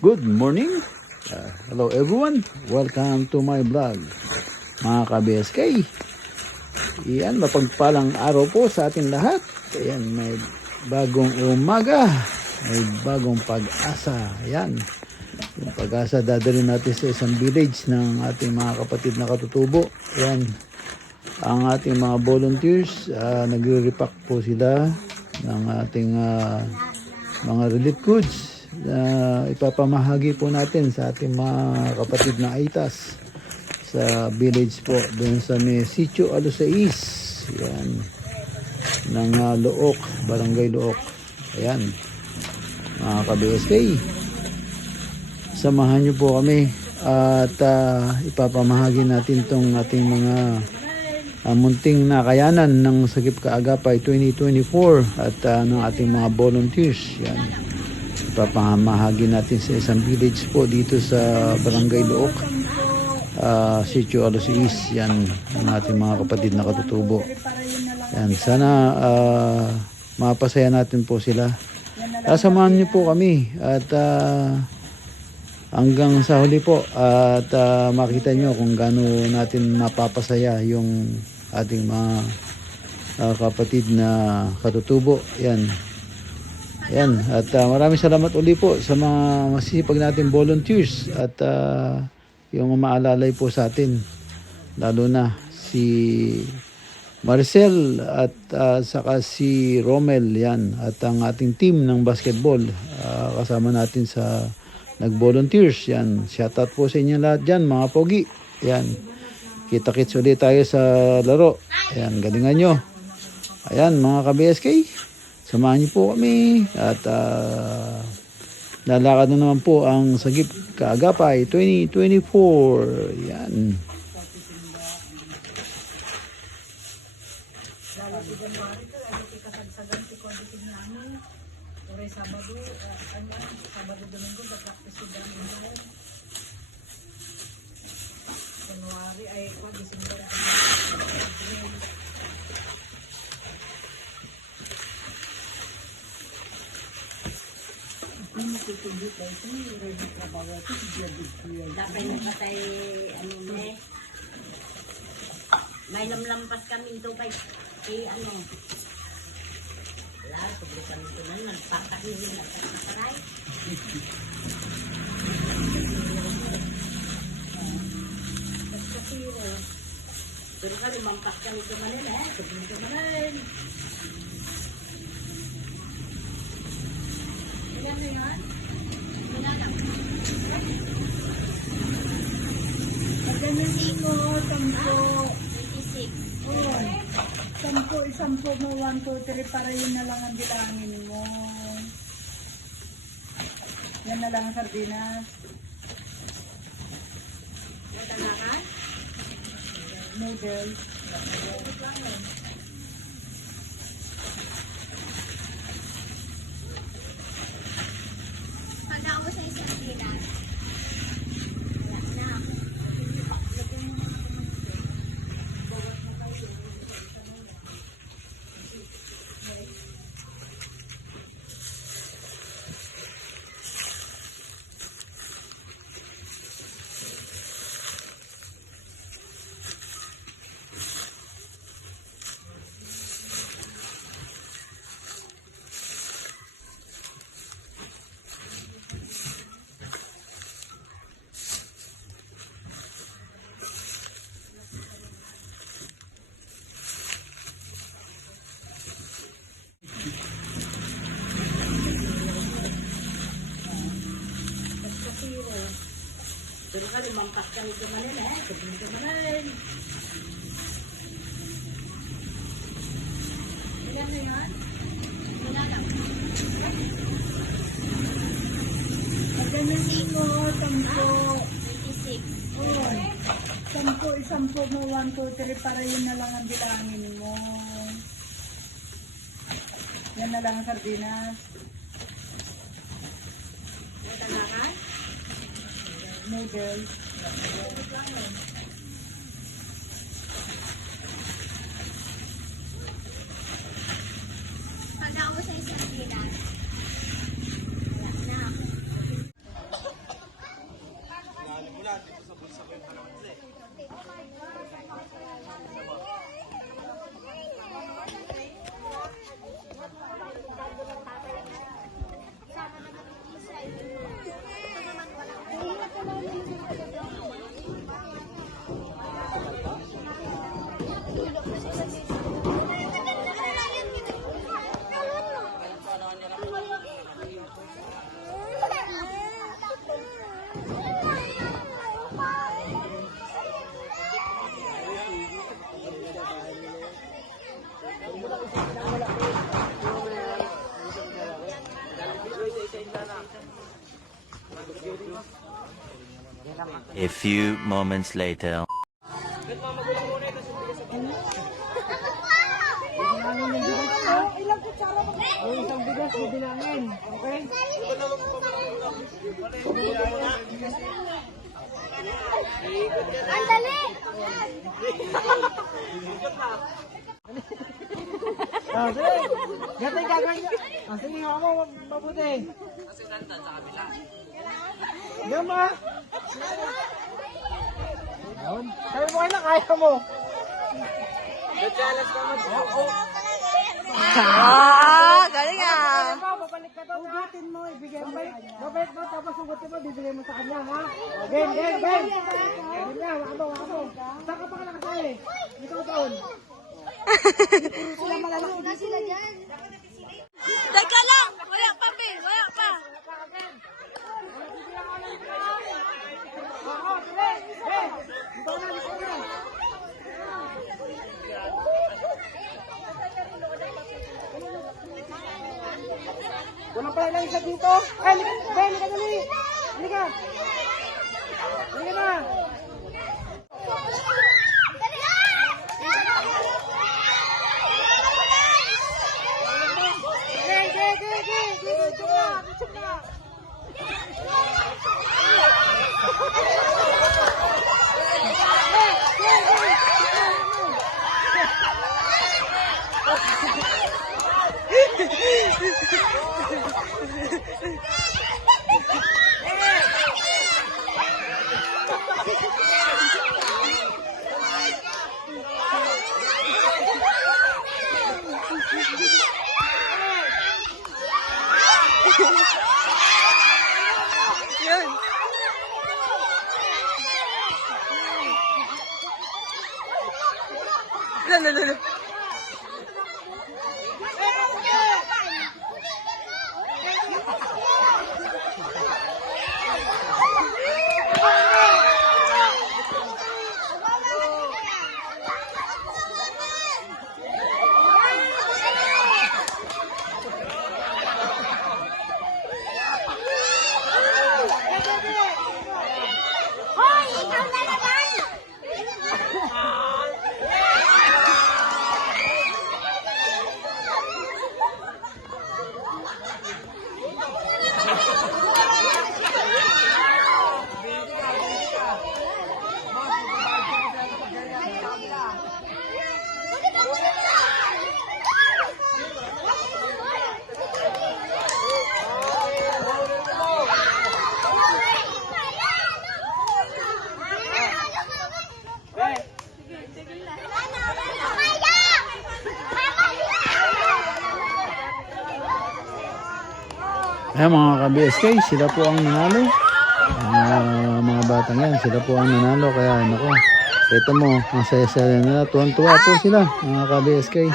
Good morning. Hello everyone. Welcome to my vlog. Mga ka-BSK. Iyan, mapagpalang araw po sa atin lahat. Ayan, may bagong umaga. May bagong pag-asa. Ayan. Yung pag-asa dadalhin natin sa isang village ng ating mga kapatid na katutubo. Ayan. Ang ating mga volunteers, nagre-repack po sila ng ating mga relief goods. Ipapamahagi po natin sa ating mga kapatid na Aitas sa village po doon sa may Sitio Alusais, yan, ng Look, Barangay Look. Ayan, mga ka-BSK, samahan nyo po kami at ipapamahagi natin tong ating mga munting nakayanan ng Sagip Kaagapay 2024 at ng ating mga volunteers. Yan, ipapamahagi natin sa isang village po dito sa Barangay Look, Sitio Alusais. Yan ang ating mga kapatid na katutubo. Yan, sana mapasaya natin po sila. Samahan niyo po kami at hanggang sa huli po at makita nyo kung gaano natin mapapasaya yung ating mga kapatid na katutubo. Yan. Yan, at maraming salamat uli po sa mga masisipag natin volunteers at yung maalalay po sa atin, lalo na si Maricel at saka si Romel. Yan, at ang ating team ng basketball, kasama natin sa nag-volunteers. Yan, shoutout po sa inyo lahat dyan, mga pogi. Yan, kita-kits ulit tayo sa laro. Ayan, galingan nyo. Ayan, mga ka-BSK, samahan niyo po kami at lalakad na naman po ang Sagip Kaagapay 2024. Yan. Dapat napatay ano ne. May lamlampas kami ito kay ano. Wala, publikan ito na nagpapakilin at nakaray. Pero ka lumampas kami ito manila eh. Publikan ito manila. Ilan na yun? Ganun iko, 10. 10 mo, 1, 2, 3, para yun na lang ang bilangin mo. Yan na lang ang sardinas. Natalangan? Noodles. ka rin, mampas ka rin sa Manila, eh. Sabihin ka man. Ilan na yan? Ganun mo, 10. Oh, 10 mo, 1, 2, 3, para yun na lang ang bilangin mo. Yan na lang ang sardinas. Kailangan? Noodles. A few moments later. Isang bigas, bibilangin. Okay? Ang dali! Sige. Gatay gagawin niya. Sige nga mo, mabuti. Yan ma. Sabi mo kayo na, kaya mo. Galing ah! Babalik ka to. Ugatin mo, ibigay mo. Babalik mo, tapos ugatin mo, bibigay mo sa kanya, ha? Game. Game niya, waka mo. Saan ka pa ka nakasali? Ikaw taon. Sila malalaki dito. Teka lang! Wala pa, Bill! Wala pa! Oo, sige. Hey, dito na. Walang pala lang isa dito. Ay, halika dali. Halika na. Dito na. Yun! No. Hoy! Ikaw na naman! Ayan mga ka-BSK, sila po ang nanalo. Mga batang yan, sila po ang nanalo. Kaya nako, ito mo, ang saya-saya nila. Tuwan-tuwa po sila mga ka-BSK.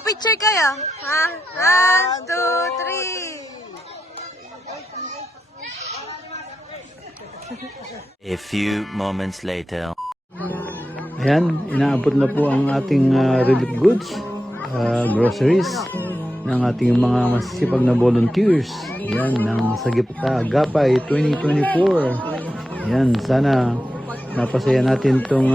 Picture kayo. Ha? 1, 2, 3. A few moments later. Ayan, inaabot na po ang ating relief goods, groceries ng ating mga masisipag na volunteers. Ayan, ng Sagip Agapay 2024. Ayan, sana napasaya natin itong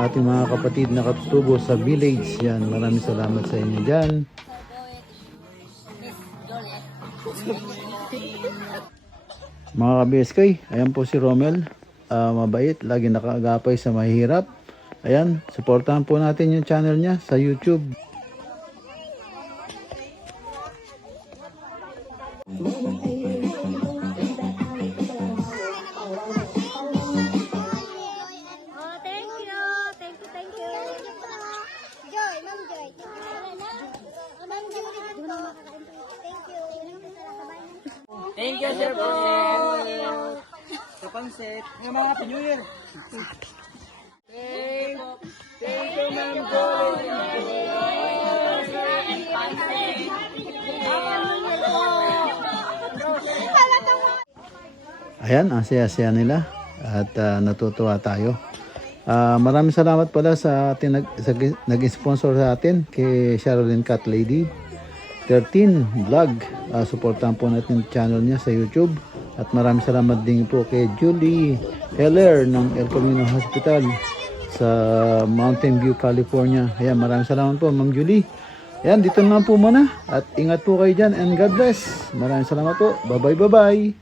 ating mga kapatid na katutubo sa village. Ayan, maraming salamat sa inyo dyan. Mga ka-BSK, ayan po si Romel. Mabait, lagi nakaagapay sa mahirap. Ayan, supportahan po natin yung channel niya sa YouTube. Oh, thank you. Thank you, thank you. Joy, Ma'am Joy. Ma'am Joy, thank you. Thank you, Sir Paul. Sa pansit. Ng mga Happy New Year. Thank you, Ma'am Joy. Ayan, ang saya-saya nila at natutuwa tayo. Maraming salamat pala sa ating nag-sponsor sa atin kay Sherilyn Cat Lady 13 Vlog. Supportahan po natin yung channel niya sa YouTube. At maraming salamat din po kay Julie Heller ng El Camino Hospital sa Mountain View, California. Ayan, maraming salamat po, Ma'am Julie. Ayan, dito na po muna. At ingat po kayo dyan and God bless. Maraming salamat po. Bye-bye, bye-bye.